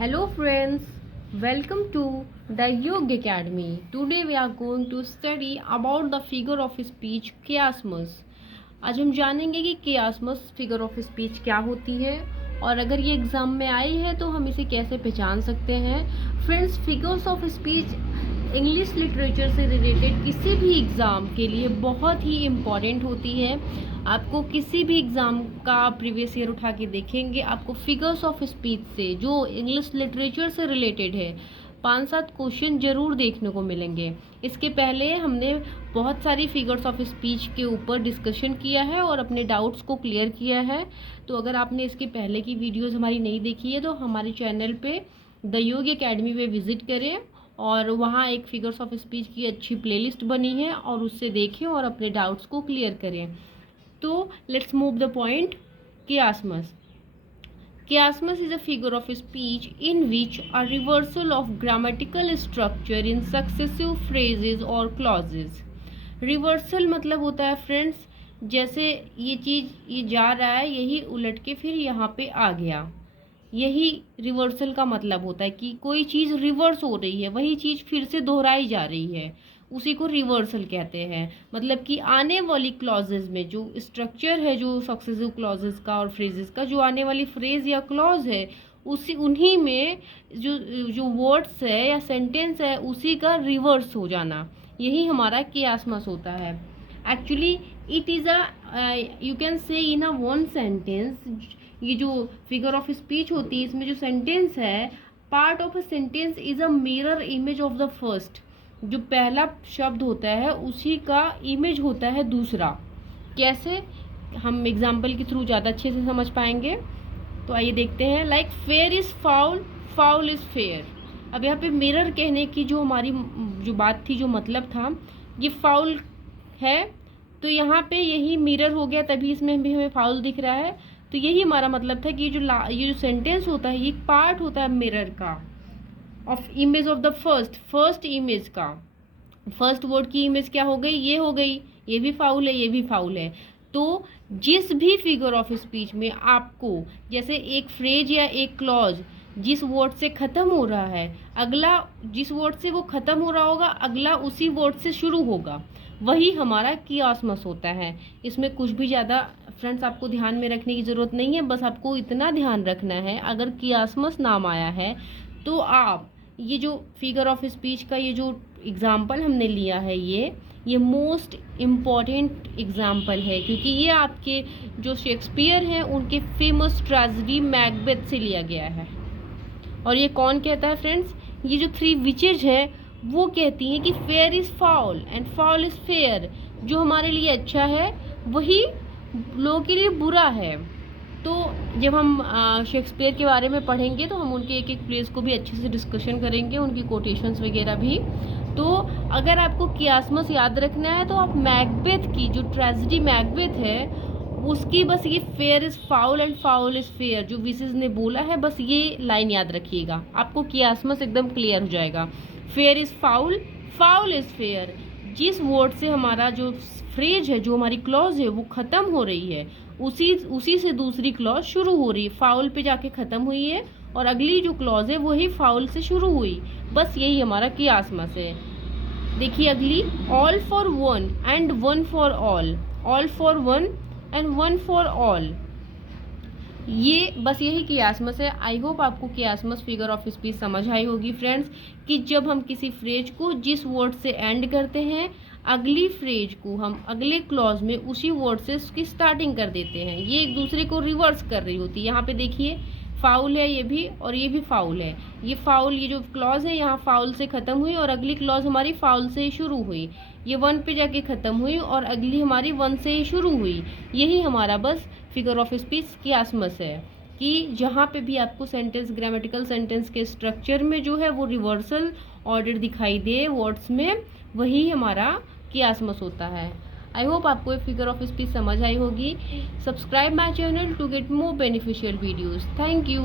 Hello friends, welcome to the Yoga Academy. Today we are going to study about the figure of speech chiasmus. आज हम जानेंगे कि chiasmus figure of speech क्या होती है और अगर ये एग्जाम में आई है तो हम इसे कैसे पहचान सकते हैं। Friends, figures of speech English literature से रिलेटेड किसी भी एग्ज़ाम के लिए बहुत ही इम्पॉर्टेंट होती है। आपको किसी भी एग्ज़ाम का प्रीवियस ईयर उठा के देखेंगे, आपको फिगर्स ऑफ स्पीच से जो इंग्लिश लिटरेचर से रिलेटेड है 5-7 क्वेश्चन जरूर देखने को मिलेंगे। इसके पहले हमने बहुत सारी फिगर्स ऑफ स्पीच के ऊपर डिस्कशन किया है और अपने डाउट्स को क्लियर किया है। तो अगर आपने इसके पहले की वीडियोस हमारी नहीं देखी है तो हमारे चैनल पे द योग एकेडमी पे विजिट करें और वहाँ एक फिगर्स ऑफ स्पीच की अच्छी प्लेलिस्ट बनी है और उससे देखें और अपने डाउट्स को क्लियर करें। तो let's move the point. chiasmus. Chiasmus is a figure of speech in which a reversal of grammatical structure in successive phrases or clauses. Reversal मतलब होता है फ्रेंड्स, जैसे ये चीज़ ये जा रहा है, यही उलट के फिर यहाँ पे आ गया। यही रिवर्सल का मतलब होता है कि कोई चीज़ रिवर्स हो रही है, वही चीज़ फिर से दोहराई जा रही है, उसी को रिवर्सल कहते हैं। मतलब कि आने वाली क्लॉजेज में जो स्ट्रक्चर है, जो सक्सेसिव क्लॉजेज का और फ्रेजेस का, जो आने वाली फ्रेज या क्लॉज है उन्हीं में जो वर्ड्स है या सेंटेंस है उसी का रिवर्स हो जाना, यही हमारा chiasmus होता है। Actually it is you can say in a one sentence. ये जो फिगर ऑफ स्पीच होती है इसमें जो सेंटेंस है, part of a sentence is a mirror image of the first. जो पहला शब्द होता है उसी का इमेज होता है दूसरा। कैसे, हम एग्जाम्पल के थ्रू ज़्यादा अच्छे से समझ पाएंगे। तो आइए देखते हैं। Like fair is foul, foul is fair. अब यहाँ पे मिरर कहने की जो हमारी जो बात थी, जो मतलब था, ये फाउल है तो यहाँ पे यही मिरर हो गया, तभी इसमें भी हमें फाउल दिख रहा है। तो यही हमारा मतलब था कि ये जो सेंटेंस होता है ये पार्ट होता है मिरर का, of image of the first image का। फर्स्ट वर्ड की इमेज क्या हो गई, ये हो गई, ये भी फाउल है, ये भी फाउल है। तो जिस भी फिगर ऑफ स्पीच में आपको जैसे एक फ्रेज या एक क्लॉज जिस वर्ड से ख़त्म हो रहा है, अगला जिस वर्ड से वो ख़त्म हो रहा होगा अगला उसी वर्ड से शुरू होगा, वही हमारा chiasmus होता है। इसमें कुछ भी ज़्यादा फ्रेंड्स आपको ध्यान में रखने की ज़रूरत नहीं है। बस आपको इतना ध्यान रखना है, अगर chiasmus नाम आया है तो आप ये जो फिगर ऑफ स्पीच का ये जो एग्ज़ाम्पल हमने लिया है ये मोस्ट इम्पॉर्टेंट एग्ज़ाम्पल है, क्योंकि ये आपके जो शेक्सपियर हैं उनके फेमस ट्रेजेडी मैकबेथ से लिया गया है। और ये कौन कहता है फ्रेंड्स, ये जो 3 विचेज है वो कहती हैं कि fair is foul and foul is fair. जो हमारे लिए अच्छा है वही लोगों के लिए बुरा है। तो जब हम शेक्सपियर के बारे में पढ़ेंगे तो हम उनके एक एक प्लेस को भी अच्छे से डिस्कशन करेंगे, उनकी कोटेशंस वगैरह भी। तो अगर आपको chiasmus याद रखना है तो आप मैकबेथ की जो ट्रेजेडी मैकबेथ है उसकी बस ये fair is foul and foul is fair जो विसेस ने बोला है, बस ये लाइन याद रखिएगा, आपको chiasmus एकदम क्लियर हो जाएगा। Fair is foul, foul is fair. जिस वर्ड से हमारा जो फ्रेज है, जो हमारी क्लॉज है वो ख़त्म हो रही है, उसी से दूसरी क्लॉज शुरू हो रही है। फाउल पे जाके ख़त्म हुई है और अगली जो क्लॉज है वही फाउल से शुरू हुई, बस यही हमारा chiasmus है। देखिए अगली, all for one and one for all, all for one and one for all, ये बस यही chiasmus है। आई होप आपको chiasmus फिगर ऑफ स्पीच समझ आई होगी फ्रेंड्स, कि जब हम किसी फ्रेज को जिस वर्ड से एंड करते हैं अगली फ्रेज को हम अगले क्लॉज में उसी वर्ड से उसकी स्टार्टिंग कर देते हैं, ये एक दूसरे को रिवर्स कर रही होती है। यहाँ पे देखिए फाउल है ये भी और ये भी फाउल है। ये फाउल, ये जो क्लॉज है यहाँ फाउल से ख़त्म हुई और अगली क्लॉज हमारी फाउल से ही शुरू हुई, ये 1 पे जाके ख़त्म हुई और अगली हमारी 1 से ही शुरू हुई। यही हमारा बस फिगर ऑफ स्पीच chiasmus है, कि जहाँ पे भी आपको सेंटेंस, ग्रामेटिकल सेंटेंस के स्ट्रक्चर में जो है वो रिवर्सल ऑर्डर दिखाई दे वर्ड्स में, वही हमारा chiasmus होता है। आई होप आपको ये फिगर ऑफ स्पीच समझ आई होगी। Subscribe my channel to get more beneficial videos. Thank you.